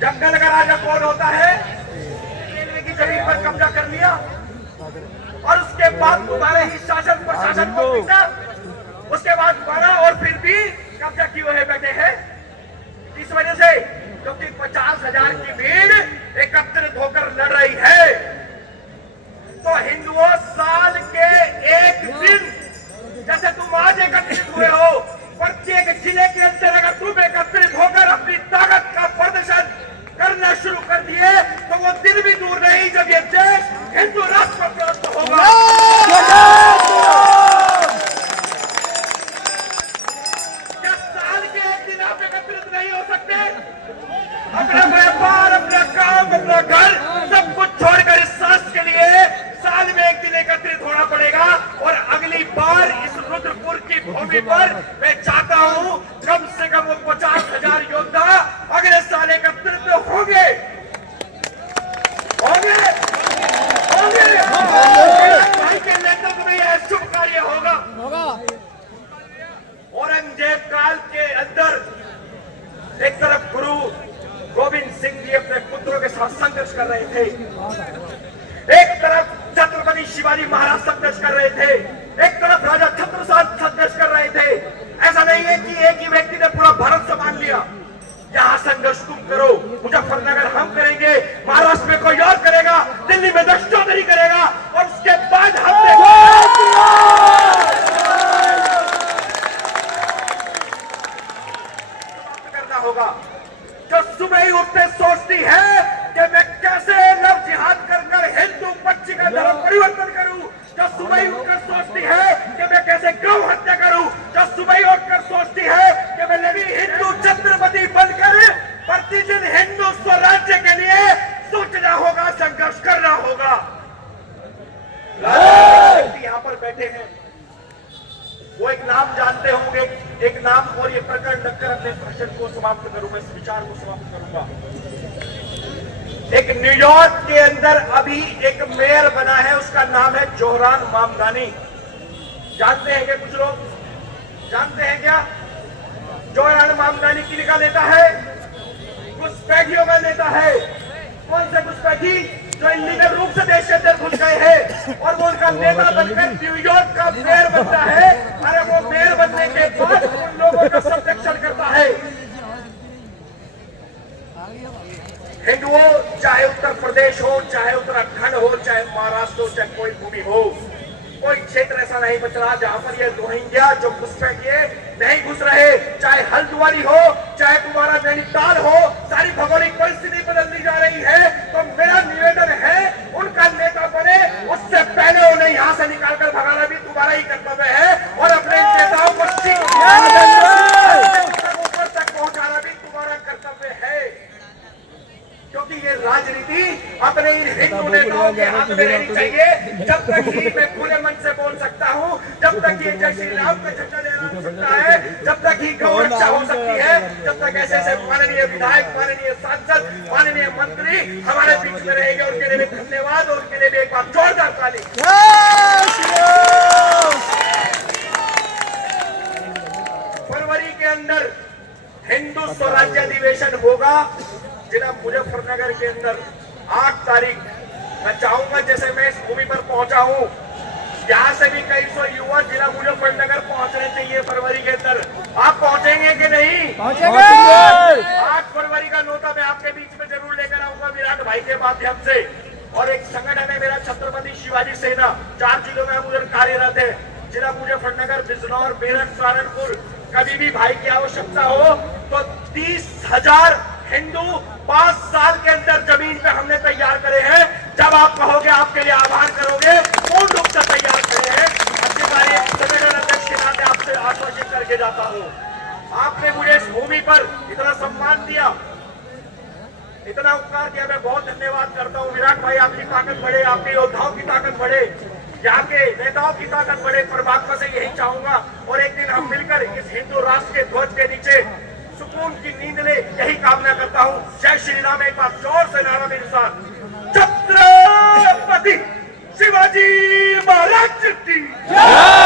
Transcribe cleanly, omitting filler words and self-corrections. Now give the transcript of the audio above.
जंगल का राजा कौन होता है? रेलवे की जमीन पर कब्जा कर लिया और उसके बाद तुम्हारे ही शासन प्रशासन को पीटा, उसके बाद मारा और फिर भी कब्जा किए हुए बैठे हैं। इस वजह से क्योंकि 50,000 की भीड़ एकत्रित होकर लड़ रही है, तो हिंदुओं साल के एक दिन जैसे तुम आज एकत्रित हुए हो, प्रत्येक जिले के अंदर अगर तुम एकत्रित होकर अपनी ताकत का प्रदर्शन करना शुरू कर दिए तो वो दिन भी दूर नहीं जब ये देश हिंदू राष्ट्र प्रस्त होगा। क्या साल के एक दिन आप एकत्रित नहीं हो सकते? अपना व्यापार, अपना काम, अपना घर सब कुछ छोड़कर इस राष्ट्र के लिए साल में एक दिन एकत्रित होना पड़ेगा। और अगली बार इस रुद्रपुर की भूमि पर मैं चाहता हूं कम से कम वो 50,000 योद्धा अगले साल एकत्रित होंगे। भाई के नेतृत्व में यह शुभ कार्य होगा। औरंगजेब काल के अंदर एक तरफ गुरु गोविंद सिंह जी अपने पुत्रों के साथ संघर्ष कर रहे थे, एक तरफ छत्रपति शिवाजी महाराज संघर्ष कर रहे थे, एक तरफ राजा छत्रसाल संघर्ष कर रहे थे। ऐसा नहीं है कि एक ही व्यक्ति ने पूरा भारत संभाल लिया। यहाँ संघर्ष तुम करो, मुजफ्फरनगर हम करेंगे, महाराष्ट्र में कोई और करेगा, दिल्ली में दक्ष चौधरी करेगा और उसके बाद हम करना होगा। जो सुबह ही उठते सोचती है कि मैं कैसे लव जिहाद कर हिंदू पक्ष का धर्म परिवर्तन करूं, जो सुबह ही उठकर सोचती है कि मैं कैसे गौ हत्या करूं, जो सुबह ही उठकर सोचती है कि मैं लगी हिंदू छत्रपति बनकर प्रतिदिन हिंदू स्वराज्य के लिए सोचना होगा, संघर्ष करना होगा। यहाँ पर बैठे हैं, वो एक नाम जानते होंगे, एक नाम और ये प्रकरण रखकर अपने भाषण को समाप्त करूंगा, इस विचार को समाप्त करूंगा। एक न्यूयॉर्क के अंदर अभी एक मेयर बना है, उसका नाम है जोहरान मामदानी। जानते हैं क्या कुछ लोग? जानते हैं क्या जोहरान मामदानी की निकाह लेता है? घुसपैठियों में लेता है। कौन से घुसपैठी? जो इलीगल रूप से देश के अंदर घुस गए हैं और वो उनका नेता बनकर न्यूयॉर्क का मेयर बनता है। अरे वो मेयर बनने के बाद उन लोगों का संरक्षण करता है। हिंदुओं, चाहे उत्तर प्रदेश हो, चाहे उत्तराखंड हो, चाहे महाराष्ट्र हो, चाहे कोई भूमि हो, कोई क्षेत्र ऐसा नहीं बच रहा जहां पर ये रोहिंग्या जो घुसपैठिए नहीं घुस रहे। चाहे हल्द्वानी हो, चाहे तुम्हारा नैनीताल हो, सारी भौगोलिक परिस्थिति बदलती जा रही है। तो मेरा निवेदन है उनका नेता बने, उससे पहले उन्हें यहां से निकालकर भगाना भी तुम्हारा ही कर्तव्य है और अपने नेताओं को ऊपर तक पहुंचाना भी तुम्हारा कर्तव्य है। क्योंकि ये राजनीति अपने इन हिंदू नेताओं के हाथ में रहनी चाहिए। जब तक ही मैं खुले मन से बोल सकता हूँ, जब तक ये जय श्री राम का झंडा लहरा सकता है, जब तक ही गौ रक्षा हो सकती है, जब तक ऐसे ऐसे माननीय विधायक, माननीय सांसद, माननीय मंत्री हमारे बीच में रहेंगे। उनके लिए भी धन्यवाद और उनके लिए भी एक बार जोरदार ताली। फरवरी के अंदर हिंदू स्वराज्य अधिवेशन होगा जिला मुजफ्फरनगर के अंदर 8 तारीख। मैं चाहूंगा जैसे मैं इस भूमि पर पहुंचा हूं, यहाँ से भी कई सौ युवा जिला मुजफ्फरनगर पहुंचने चाहिए फरवरी के अंदर। आप पहुंचेंगे कि नहीं? पहुंचेंगे। 8 फरवरी का नोता मैं आपके बीच में जरूर लेकर आऊंगा विराट भाई के माध्यम से। और एक संगठन है मेरा छत्रपति शिवाजी सेना, 4 जिलों में हम उधर कार्यरत है, जिला मुजफ्फरनगर, बिजनौर, मेरठ, सहारनपुर। कभी भी भाई की आवश्यकता हो तो 30,000 हिंदू 5 साल के अंदर जमीन पे हमने तैयार करे हैं। जब आप कहोगे आपके लिए आभार करोगे, पूर्ण रूप से तैयार करे हैं। अधिकारी संगठन अध्यक्ष के नाते आपसे आश्वासित करके जाता हूँ, आपने मुझे इस भूमि पर इतना सम्मान दिया, इतना उपकार किया, मैं बहुत धन्यवाद करता हूँ। विराट भाई, आपकी ताकत बढ़े, आपके योद्धाओं की ताकत बढ़े, यहाँ के नेताओं की ताकत बढ़े। परमात्मा से यही चाहूंगा और एक दिन हम मिलकर इस हिंदू राष्ट्र के ध्वज के नीचे सुकून की नींद ले, यही कामना करता हूँ। जय श्री राम। एक बार जोर से नारा मेरे साथ, छत्रपति शिवाजी महाराज की जय।